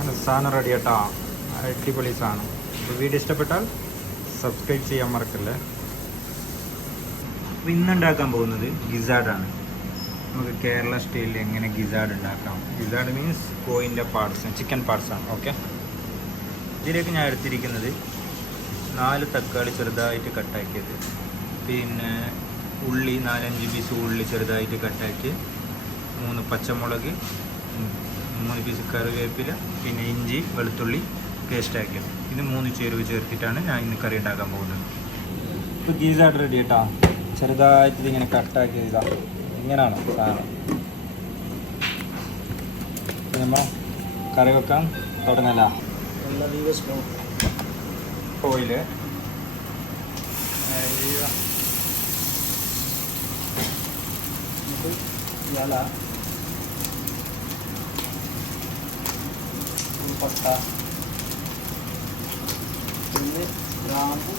അങ്ങനെ സാധനം റെഡി കേട്ടോ അടിപൊളി സാധനം. അപ്പോൾ വീഡിയോ ഇഷ്ടപ്പെട്ടാൽ സബ്സ്ക്രൈബ് ചെയ്യാൻ മറക്കല്ലേ? അപ്പോൾ ഇന്ന് ഉണ്ടാക്കാൻ പോകുന്നത് ഗിസാഡാണ് നമുക്ക് കേരള സ്റ്റൈലിൽ എങ്ങനെ ഗിസാഡ് ഉണ്ടാക്കാം? ഗിസാഡ് മീൻസ് കോയിന്റെ പാർട്സ് ചിക്കൻ പാർട്സാണ് ഓക്കെ ഇതിലേക്ക് ഞാൻ എടുത്തിരിക്കുന്നത് നാല് തക്കാളി ചെറുതായിട്ട് കട്ടാക്കിയത് പിന്നെ ഉള്ളി നാലഞ്ച് പീസ് ഉള്ളി ചെറുതായിട്ട് കട്ടാക്കി മൂന്ന് പച്ചമുളക് മൂന്ന് പീസ് കറിവേപ്പില പിന്നെ ഇഞ്ചി വെളുത്തുള്ളി പേസ്റ്റാക്കിയത് ഇത് മൂന്ന് ചേരുവ ചേർത്തിട്ടാണ് ഞാൻ ഇന്ന് കറി ഉണ്ടാക്കാൻ പോകുന്നത്. ഇപ്പോൾ ഗീസായിട്ട് റെഡി കേട്ടോ ചെറുതായിട്ട് ഇതിങ്ങനെ കട്ടാക്കി ചെയ്താൽ ഇങ്ങനെയാണ് സാധനം. നമ്മൾ കറി വെക്കാൻ തുടങ്ങല. ഓയിൽ ഇയാളാ പട്ട. പിന്നെ ഗ്രാമ്പു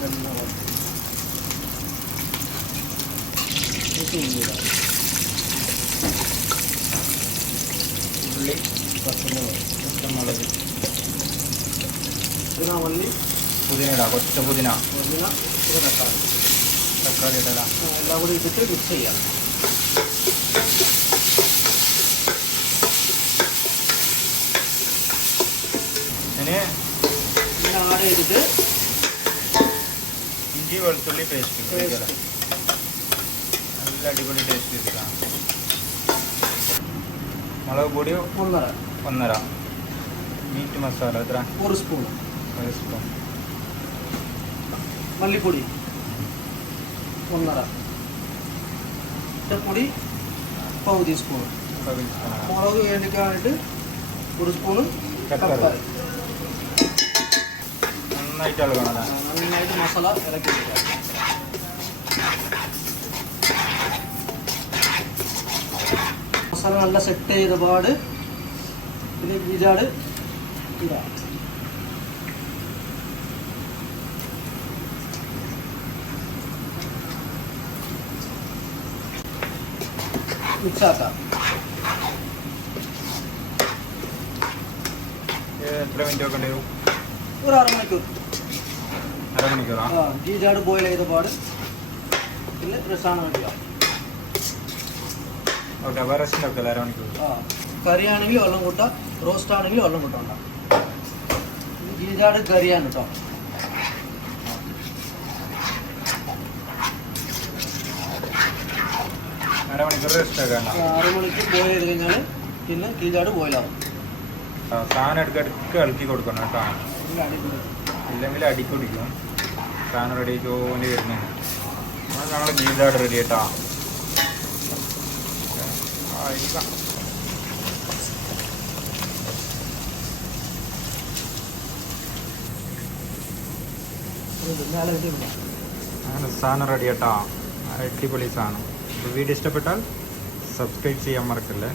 വെള്ളം ഉള്ളി പച്ചമുളക് പച്ചമുളക്. പുതിന ഉള്ളി പുതിന ഇടാം കൊച്ച പുതിന. പുതിന പിന്നെ തക്കാളി. തക്കാളി ഇടലാം. എല്ലാം കൂടി ഇട്ടിട്ട് മിക്സ് ചെയ്യാം. ഇങ്ങനെ ആഡ് ചെയ്തിട്ട് ഇഞ്ചി വെളുത്തുള്ളി പേസ്റ്റ്. നല്ല അടിപൊളി ടേസ്റ്റ് എടുക്കാം മുളക് പൊടി ഒന്നര. ഒന്നര. മീറ്റ് മസാല എത്ര? ഒരു സ്പൂൺ ഒരു സ്പൂൺ മല്ലിപ്പൊടി. ഒന്നര. പൊടി പകുതി സ്പൂൺ മുളക് വേണ്ടിക്കാനായിട്ട് ഒരു സ്പൂണ് Pepper. നന്നായിട്ട് ഇളകണം നന്നായിട്ട് മസാല ഇളക്കി മസാല നല്ല സെറ്റ് ചെയ്ത പാട്. പിന്നെ ഗീജാട് ഇതാ. മിക്സ് ഇത് എത്ര മിനിറ്റ് വെക്കേണ്ടി വരും? ഒരു അരമണിക്കൂർ ആ ബോയിൽ ചെയ്ത പാട് പിന്നെ രസാണ് വേണ്ടിയാ ഓക്കെ അപ്പോൾ റെസ്റ്റ് വെക്കല്ലേ അരമണിക്കൂർ? ആ കറി വെള്ളം കൂട്ടാം റോസ്റ്റ് ആണെങ്കിൽ വെള്ളം കൂട്ടണ്ട ഗീജാട് കറിയാണ് കേട്ടോ. അരമണിക്കൂർ റെസ്റ്റ് വെക്കണ്ട അരമണിക്കൂർ ബോയിൽ ചെയ്ത് കഴിഞ്ഞാൽ പിന്നെ ഗീജാട് ബോയിലാവും സാധനം ഇടയ്ക്കിടയ്ക്ക് ഇളക്കി കൊടുക്കണം കേട്ടോ. ഇല്ലെങ്കിൽ അടിക്കൊടിക്കും സാധനം റെഡി ആയിക്കോണ്ടി വരുന്നത് ഞങ്ങൾ ഗീതായിട്ട് റെഡി കേട്ടോ അങ്ങനെ സാധനം റെഡി ആട്ടാ അടിപൊളി സാധനം. വീഡിയോ ഇഷ്ടപ്പെട്ടാൽ സബ്സ്ക്രൈബ് ചെയ്യാൻ മറക്കല്ലേ.